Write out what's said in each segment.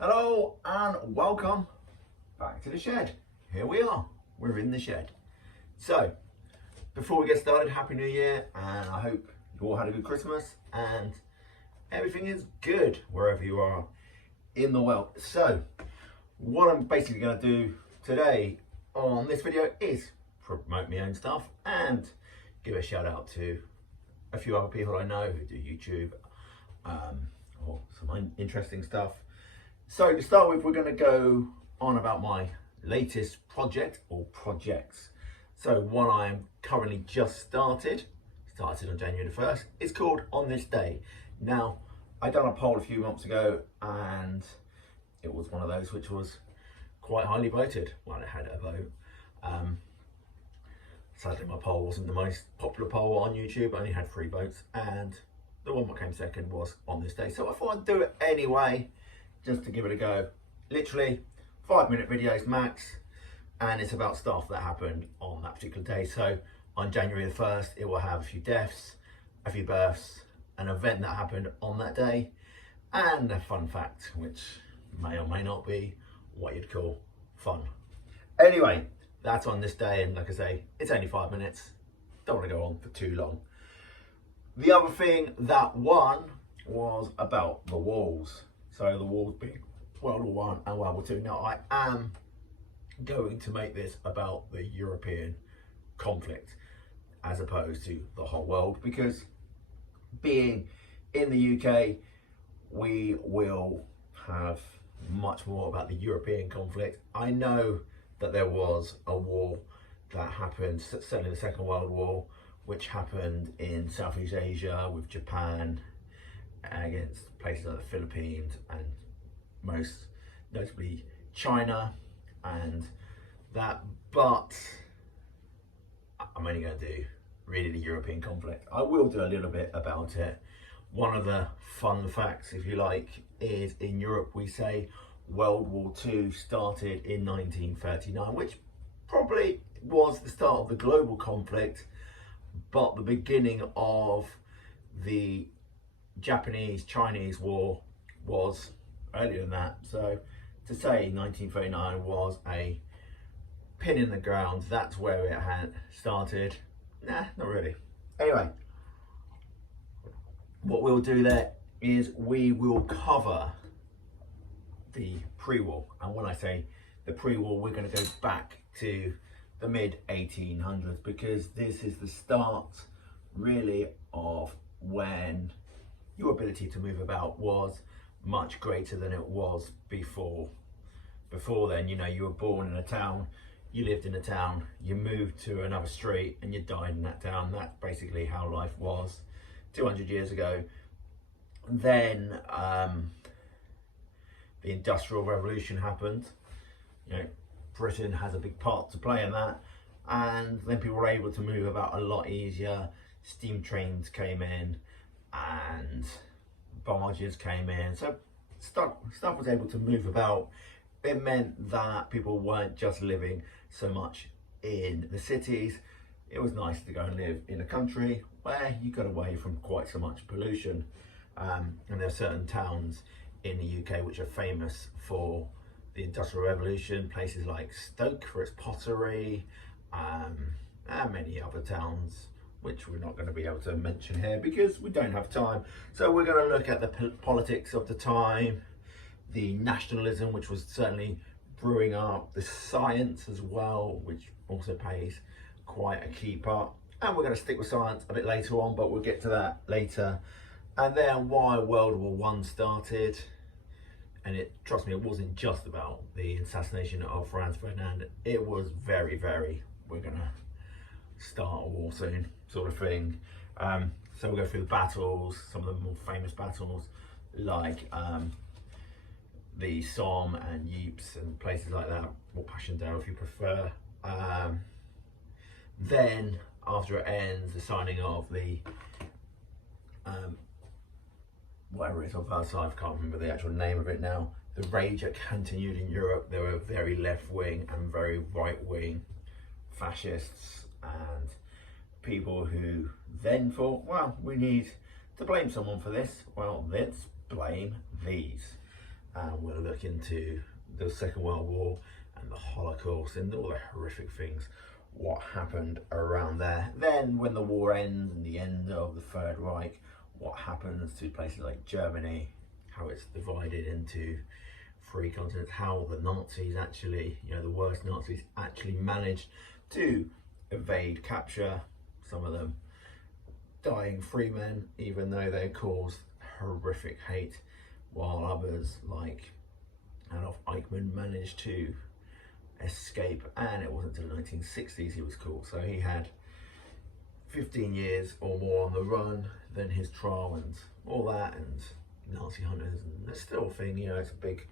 Hello and welcome back to the shed. Here we are, we're in the shed. So, before we get started, Happy New Year, and I hope you all had a good Christmas and everything is good wherever you are in the world. So, what I'm basically going to do today on this video is promote my own stuff and give a shout out to a few other people I know who do YouTube or some interesting stuff. So to start with, we're going to go on about my latest project or projects. So one I'm currently just started on January the 1st. It's called On This Day. Now, I done a poll a few months ago and it was one of those which was quite highly voted. Well, it had a vote. Sadly, my poll wasn't the most popular poll on YouTube. I only had 3 votes and the one that came second was On This Day. So I thought I'd do it anyway, just to give it a go. Literally 5-minute videos max, and it's about stuff that happened on that particular day. So on January the 1st, it will have a few deaths, a few births, an event that happened on that day, and a fun fact, which may or may not be what you'd call fun. Anyway, that's On This Day, and like I say, it's only 5 minutes. Don't want to go on for too long. The other thing that won was about the wars. So the wars being World War I and World War II. Now I am going to make this about the European conflict as opposed to the whole world, because being in the UK, we will have much more about the European conflict. I know that there was a war that happened, certainly the Second World War, which happened in Southeast Asia with Japan against places like the Philippines and most notably China and that, but I'm only going to do really the European conflict. I will do a little bit about it. One of the fun facts, if you like, is in Europe we say World War II started in 1939, which probably was the start of the global conflict, but the beginning of the Japanese-Chinese war was earlier than that. So to say 1939 was a pin in the ground, that's where it had started. Nah, not really. Anyway, what we'll do there is we will cover the pre-war. And when I say the pre-war, we're going to go back to the mid 1800s, because this is the start really of when your ability to move about was much greater than it was before. Before then, you know, you were born in a town, you lived in a town, you moved to another street and you died in that town. That's basically how life was 200 years ago. Then the Industrial Revolution happened. You know, Britain has a big part to play in that, and then people were able to move about a lot easier. Steam trains came in and barges came in, so stuff was able to move about. It meant that people weren't just living so much in the cities. It was nice to go and live in a country where you got away from quite so much pollution. And there are certain towns in the UK which are famous for the Industrial Revolution, places like Stoke for its pottery, and many other towns which we're not going to be able to mention here because we don't have time. So we're going to look at the politics of the time, the nationalism which was certainly brewing up, the science as well, which also plays quite a key part. And we're going to stick with science a bit later on, but we'll get to that later. And then why World War I started. And trust me, it wasn't just about the assassination of Franz Ferdinand. It was very, we're going to start a war soon sort of thing. So we'll go through the battles, some of the more famous battles like the Somme and Ypres and places like that, or Passchendaele if you prefer. Then after it ends, the signing of the whatever it is, of Versailles, I can't remember the actual name of it now. The rage that continued in Europe. There were very left-wing and very right-wing fascists and people who then thought, well, we need to blame someone for this. Well, let's blame these. and we'll look into the Second World War and the Holocaust and all the horrific things, what happened around there. Then when the war ends and the end of the Third Reich, what happens to places like Germany, how it's divided into three continents, how the Nazis actually, the worst Nazis actually managed to evade capture, some of them dying free men, even though they caused horrific hate, while others like Adolf Eichmann managed to escape, and it wasn't until the 1960s he was caught. So he had 15 years or more on the run, then his trial and all that, and Nazi hunters, and there's still a thing, it's a big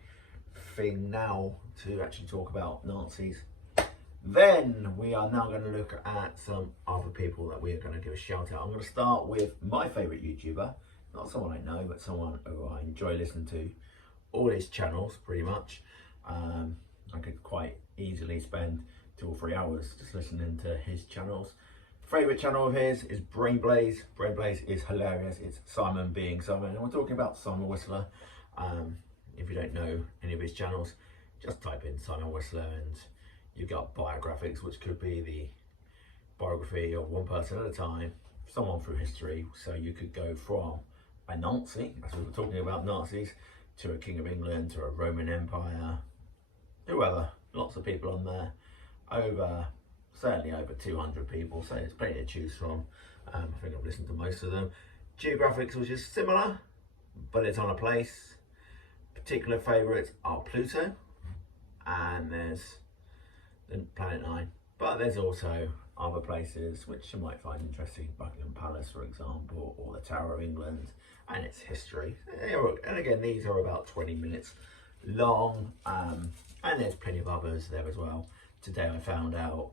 thing now to actually talk about Nazis. Then we are now going to look at some other people that we are going to give a shout out. I'm going to start with my favourite YouTuber, not someone I know, but someone who I enjoy listening to all his channels pretty much. I could quite easily spend 2 or 3 hours just listening to his channels. Favourite channel of his is Brain Blaze. Brain Blaze is hilarious. It's Simon being Simon, and we're talking about Simon Whistler. If you don't know any of his channels, just type in Simon Whistler and you got biographics, which could be the biography of one person at a time, someone through history. So you could go from a Nazi, as we were talking about Nazis, to a King of England, to a Roman Empire, whoever, lots of people on there, certainly over 200 people, so it's plenty to choose from. I think I've listened to most of them. Geographics, which is similar, but it's on a place. Particular favourites are Pluto, and there's the Planet 9, but there's also other places which you might find interesting, Buckingham Palace for example, or the Tower of England and its history. And again, these are about 20 minutes long, and there's plenty of others there as well. Today I found out,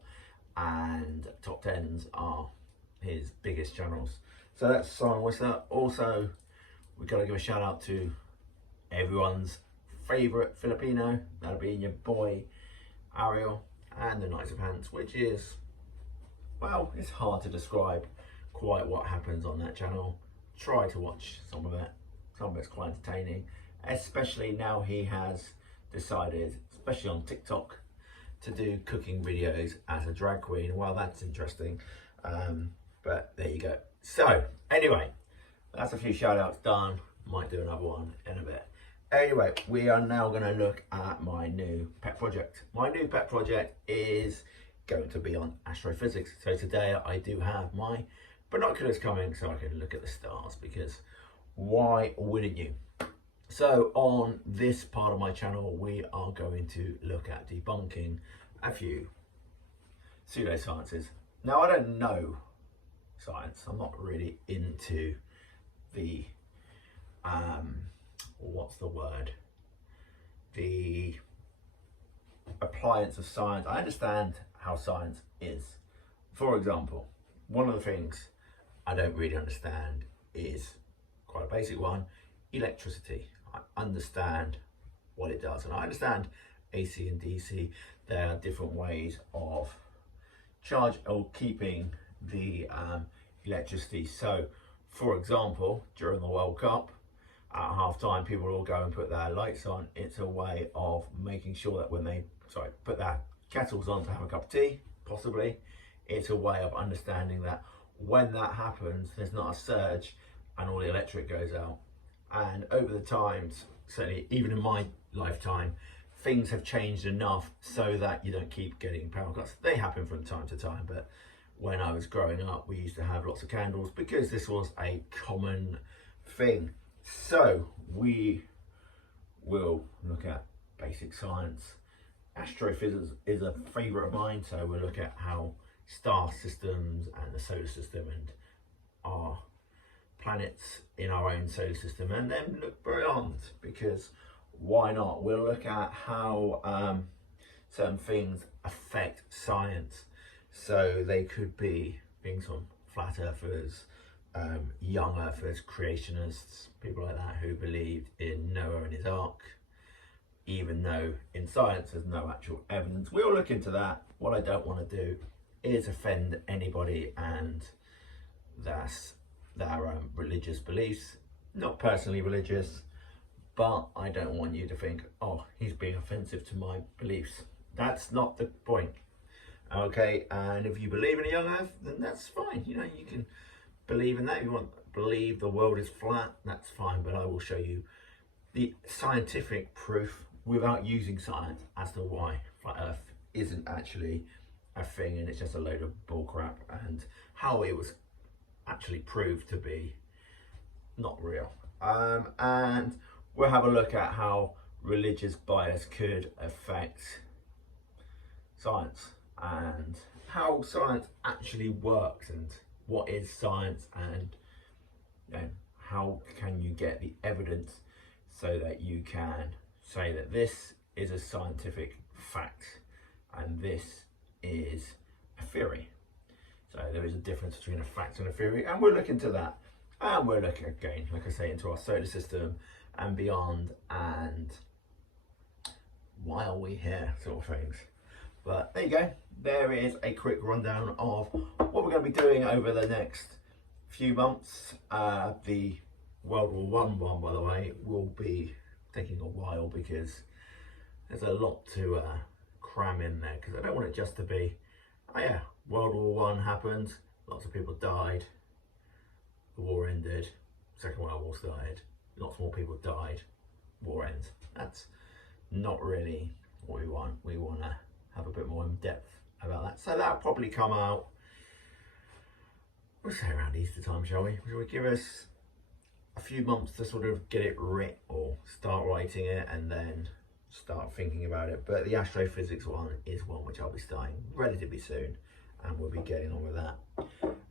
and top 10s are his biggest channels. So that's Simon Whistler. Also, we've got to give a shout out to everyone's favourite Filipino, that'll be your boy Ariel and the Knights of Pants, which is, well, it's hard to describe quite what happens on that channel. Try to watch some of it. Some of it's quite entertaining, especially now he has decided, especially on TikTok, to do cooking videos as a drag queen. Well, that's interesting, but there you go. So anyway, that's a few shout outs done. Might do another one in a bit. Anyway, we are now going to look at my new pet project. My new pet project is going to be on astrophysics. So today I do have my binoculars coming so I can look at the stars, because why wouldn't you? So on this part of my channel, we are going to look at debunking a few pseudosciences. Now, I don't know science. I'm not really into the, what's the word? The appliance of science. I understand how science is. For example, one of the things I don't really understand is quite a basic one, electricity. I understand what it does, and I understand AC and DC. There are different ways of charge or keeping the electricity. So for example, during the World Cup, at half time, people all go and put their lights on. It's a way of making sure that when they put their kettles on to have a cup of tea, possibly, it's a way of understanding that when that happens, there's not a surge and all the electric goes out. And over the times, certainly even in my lifetime, things have changed enough so that you don't keep getting power cuts. They happen from time to time, but when I was growing up, we used to have lots of candles because this was a common thing. So we will look at basic science. Astrophysics is a favourite of mine, so we'll look at how star systems and the solar system and our planets in our own solar system, and then look beyond, because why not? We'll look at how certain things affect science. So they could be things from flat earthers, young earthers, creationists, people like that who believed in Noah and his ark, even though in science there's no actual evidence. We'll look into that. What I don't want to do is offend anybody and their religious beliefs. Not personally religious, but I don't want you to think, oh, he's being offensive to my beliefs. That's not the point. Okay, and if you believe in a young earth, then that's fine. You know, you can believe in that. If you want to believe the world is flat, that's fine, but I will show you the scientific proof without using science as to why flat earth isn't actually a thing and it's just a load of bullcrap, and how it was actually proved to be not real. And we'll have a look at how religious bias could affect science and how science actually works and what is science, and you know, how can you get the evidence so that you can say that this is a scientific fact and this is a theory. So there is a difference between a fact and a theory, and we'll look into that. And we'll look again, like I say, into our solar system and beyond, and why are we here, sort of things. But there you go. There is a quick rundown of what we're going to be doing over the next few months. The World War one, by the way, will be taking a while because there's a lot to cram in there, because I don't want it just to be, oh yeah, World War One happened, lots of people died, the war ended, Second World War started, lots more people died, war ends. That's not really what we want. We want to have a bit more in depth about that. So that'll probably come out, we'll say around Easter time, shall we? Shall we give us a few months to sort of get it writ, or start writing it and then start thinking about it. But the astrophysics one is one which I'll be starting relatively soon, and we'll be getting on with that.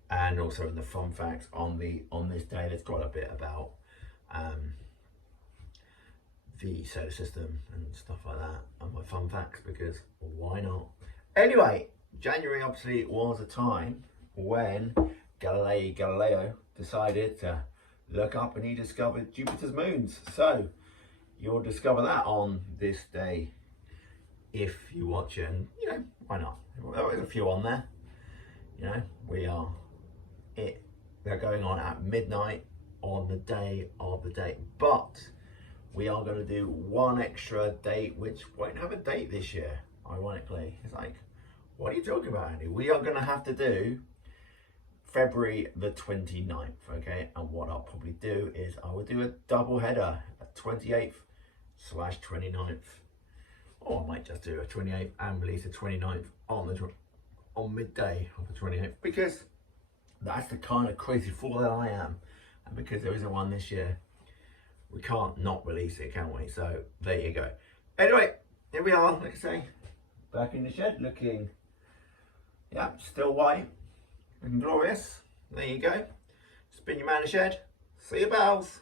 And also in the fun facts on this day, there's quite a bit about the solar system and stuff like that, and my fun facts, because why not? Anyway, January obviously was a time when Galileo decided to look up, and he discovered Jupiter's moons. So you'll discover that on this day if you watch it, and you know, why not? There's a few on there. You know, they're going on at midnight on the day of the date, but we are going to do one extra date which won't have a date this year, ironically. It's like, what are you talking about, Andy? We are going to have to do February the 29th, okay? And what I'll probably do is I will do a double header, a 28th/29th, or I might just do a 28th and release the 29th on midday of the 28th, because that's the kind of crazy fool that I am, and because there isn't one this year, we can't not release it, can we? So there you go. Anyway, here we are, like I say, back in the shed, looking, yeah, still white, looking glorious. There you go. It's been your man in the shed. See you, pals.